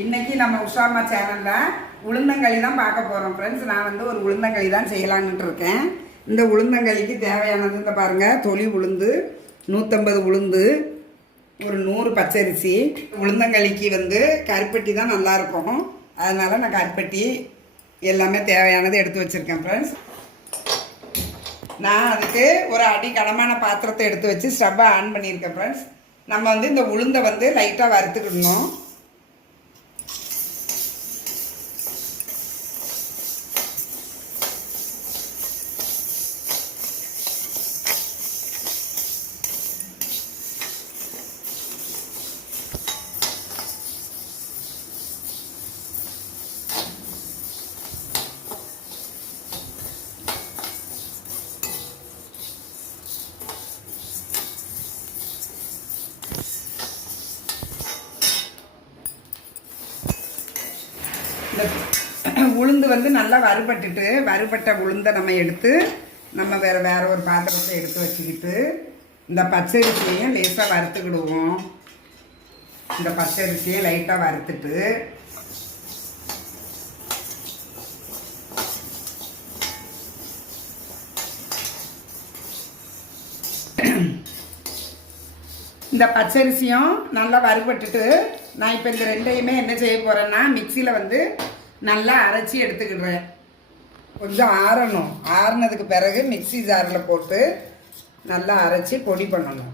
இன்னைக்கு நம்ம உஷாமா சேனல்ல உளுந்தங்களி தான் பார்க்க போறோம் ஃப்ரெண்ட்ஸ். நான் வந்து ஒரு உளுந்தங்களி தான் செய்யலாம்னு இருக்கேன். இந்த உளுந்தங்களிக்கு தேவையானது இந்த பாருங்க, தொளி உளுந்து 150 உளுந்து, ஒரு 100 பச்சரிசி. உளுந்தங்களிக்கு வந்து கருப்பட்டி தான் நல்லா இருக்கும், அதனால நான் கருப்பட்டி எல்லாமே தேவையானது எடுத்து வச்சிருக்கேன் ஃப்ரெண்ட்ஸ். நான் அதுக்கு ஒரு அடி கனமான பாத்திரத்தை எடுத்து வச்சு ஸ்டவ்வை ஆன் பண்ணியிருக்கேன் ஃப்ரெண்ட்ஸ். நம்ம வந்து இந்த உளுந்தை வந்து லைட்டாக வறுத்துக்கிடணும். இந்த உளுந்து வந்து நல்லா வறுபட்ட உளுந்தை நம்ம எடுத்து நம்ம வேற ஒரு பாத்திரத்தை எடுத்து வச்சுக்கிட்டு இந்த பச்சரிசியையும் லேசாக வறுத்துக்கிடுவோம். இந்த பச்சரிசியை லைட்டாக வறுத்துட்டு இந்த பச்சரிசியும் நல்லா வறுபட்டுட்டு நான் இப்போ இந்த ரெண்டையுமே என்ன செய்ய போகிறேன்னா மிக்சியில் வந்து நல்லா அரைச்சி எடுத்துக்கிடுறேன். கொஞ்சம் ஆறணும். ஆறுனதுக்கு பிறகு மிக்சி ஜாரில் போட்டு நல்லா அரைச்சி பொடி பண்ணணும்.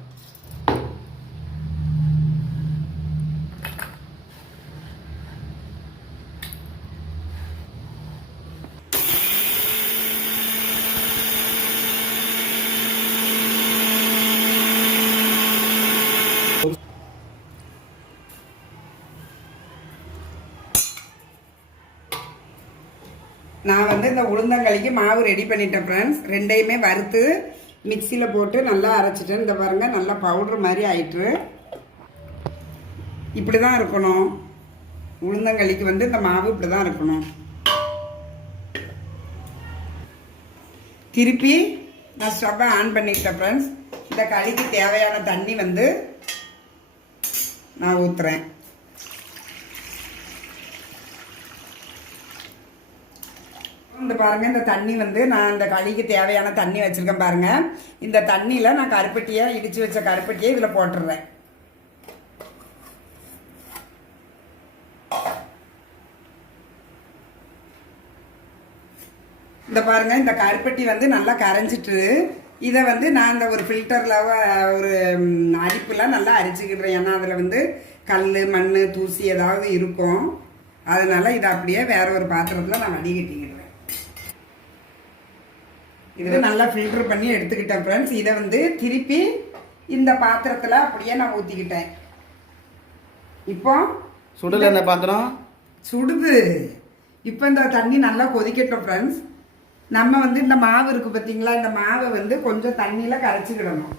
நான் வந்து இந்த உளுந்தங்களிக்கு மாவு ரெடி பண்ணிட்டேன் ஃப்ரெண்ட்ஸ். ரெண்டையுமே வறுத்து மிக்சியில் போட்டு நல்லா அரைச்சிட்டேன். இந்த பாருங்கள், நல்லா பவுட்ரு மாதிரி ஆயிட்டு. இப்படி தான் இருக்கணும். உளுந்தங்களிக்கு வந்து இந்த மாவு இப்படி தான் இருக்கணும். திருப்பி நான் ஸ்டவ்வை ஆன் பண்ணிக்கிட்டேன் ஃப்ரெண்ட்ஸ். இந்த களிக்கு தேவையான தண்ணி வந்து நான் ஊற்றுறேன். இந்த பாருங்க, இந்த தண்ணி வந்து நான் இந்த களிக்கு தேவையான தண்ணி வச்சிருக்கேன் பாருங்க. இந்த தண்ணியில் நான் கருப்பட்டியை இடிச்சு வச்ச கருப்பட்டியை இதில் போட்டுடுறேன். இந்த பாருங்க, இந்த கருப்பட்டி வந்து நல்லா கரைஞ்சிட்டு இதை வந்து நான் இந்த ஒரு ஃபில்டரில் ஒரு அரிப்பில் நல்லா அரிச்சுக்கிடுறேன். ஏன்னா அதில் வந்து கல் மண் தூசி ஏதாவது இருக்கும். அதனால இதை அப்படியே வேற ஒரு பாத்திரத்தில் நான் வடிகட்டிக்கிடுறேன். இது நல்லா ஃபில்டர் பண்ணி எடுத்துக்கிட்டேன் ஃப்ரெண்ட்ஸ். இதை வந்து திருப்பி இந்த பாத்திரத்தில் அப்படியே நான் ஊற்றிக்கிட்டேன். இப்போ சுடுல என்ன பாத்திரம் சுடுது. இப்போ இந்த தண்ணி நல்லா கொதிக்கட்டும் ஃப்ரெண்ட்ஸ். நம்ம வந்து இந்த மாவு இருக்குது பார்த்தீங்களா, இந்த மாவை வந்து கொஞ்சம் தண்ணியில் கரைச்சிக்கிடணும்.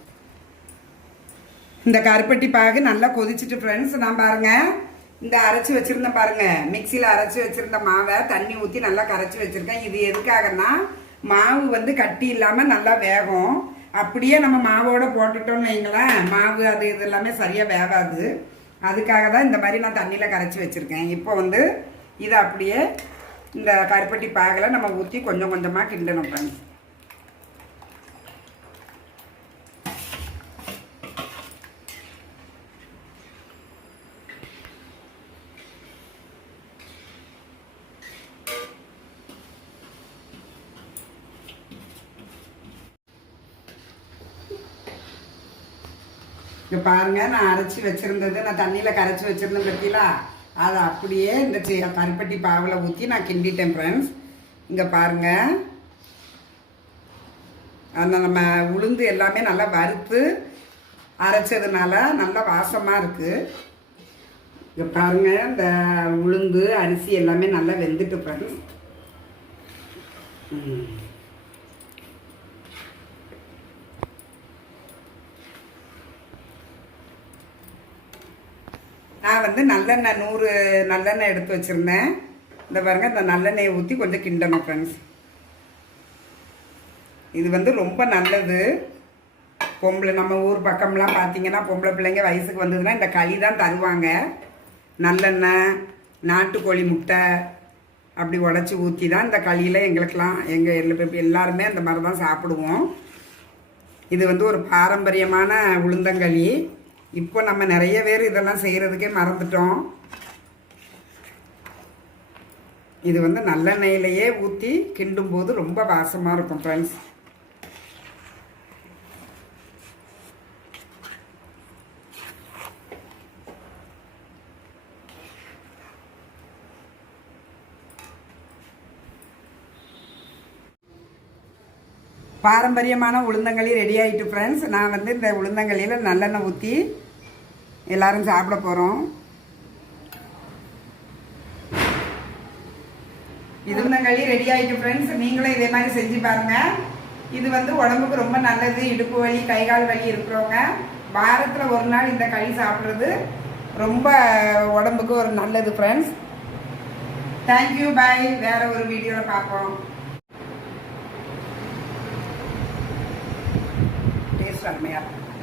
இந்த கருப்பட்டி பாகு நல்லா கொதிச்சுட்டு ஃப்ரெண்ட்ஸ், நான் பாருங்கள் இந்த அரைச்சி வச்சுருந்தேன் பாருங்கள், மிக்சியில் அரைச்சி வச்சுருந்த மாவை தண்ணி ஊற்றி நல்லா கரைச்சி வச்சுருக்கேன். இது எதுக்காகன்னா மாவு வந்து கட்டி இல்லாமல் நல்லா வேகும். அப்படியே நம்ம மாவோடு போட்டுட்டோம்னு வைங்களேன், மாவு அது இது எல்லாமே சரியாக வேகாது. அதுக்காக தான் இந்த மாதிரி நான் தண்ணியில் கரைச்சி வச்சுருக்கேன். இப்போ வந்து இதை அப்படியே இந்த கருப்பட்டி பாகில் நம்ம ஊற்றி கொஞ்சம் கொஞ்சமாக கிண்டணும் ஃப்ரெண்ட்ஸ். இங்கே பாருங்கள், நான் அரைச்சி வச்சுருந்தது, நான் தண்ணியில் கரைச்சி வச்சுருந்தேன் பற்றிலா, அதை அப்படியே இந்த கருப்பட்டி பாவில் ஊற்றி நான் கிண்டிட்டேன் ஃப்ரெண்ட்ஸ். இங்கே பாருங்கள், அந்த நம்ம உளுந்து எல்லாமே நல்லா வறுத்து அரைச்சதுனால நல்லா வாசமாக இருக்குது. இங்கே பாருங்கள், இந்த உளுந்து அரிசி எல்லாமே நல்லா வெந்துட்டு ஃப்ரெண்ட்ஸ். நான் வந்து நல்லெண்ணெய் 100 நல்லெண்ணெய் எடுத்து வச்சுருந்தேன். இந்த பாருங்கள், இந்த நல்லெண்ணெயை ஊற்றி கொஞ்சம் கிண்டணும் ஃப்ரெண்ட்ஸ். இது வந்து ரொம்ப நல்லது. பொம்பளை நம்ம ஊர் பக்கம்லாம் பார்த்தீங்கன்னா பொம்பளை பிள்ளைங்க வயசுக்கு வந்ததுன்னா இந்த களி தான் தருவாங்க. நல்லெண்ணெய் நாட்டுக்கோழி முட்டை அப்படி உடச்சி ஊற்றி தான் இந்த களியில் எங்களுக்கெல்லாம் எங்கள் எல்லாருமே அந்த மாதிரி தான் சாப்பிடுவோம். இது வந்து ஒரு பாரம்பரியமான உளுந்தங்களி. இப்போ நம்ம நிறைய பேர் இதெல்லாம் செய்கிறதுக்கே மறந்துட்டோம். இது வந்து நல்லெண்ணெயிலேயே ஊற்றி கிண்டும் போது ரொம்ப வாசமாக இருக்கும் ஃப்ரெண்ட்ஸ். பாரம்பரியமான உளுந்தங்களி ரெடி ஆகிட்டு ஃப்ரெண்ட்ஸ். நான் வந்து இந்த உளுந்தங்களியில் நல்லெண்ணெய் ஊற்றி எல்லாரும் சாப்பிட போகிறோம். உளுந்தங்களி ரெடி ஆகிட்டு ஃப்ரெண்ட்ஸ். நீங்களும் இதே மாதிரி செஞ்சு பாருங்கள். இது வந்து உடம்புக்கு ரொம்ப நல்லது. இடுப்பு வலி, கை கால் வலி இருக்கிறவங்க வாரத்தில் ஒரு நாள் இந்த களி சாப்பிட்றது ரொம்ப உடம்புக்கு ஒரு நல்லது ஃப்ரெண்ட்ஸ். தேங்க்யூ, பாய். வேறு ஒரு வீடியோவில் பார்ப்போம். டேஸ்ட் அருமையாக இருக்கும்.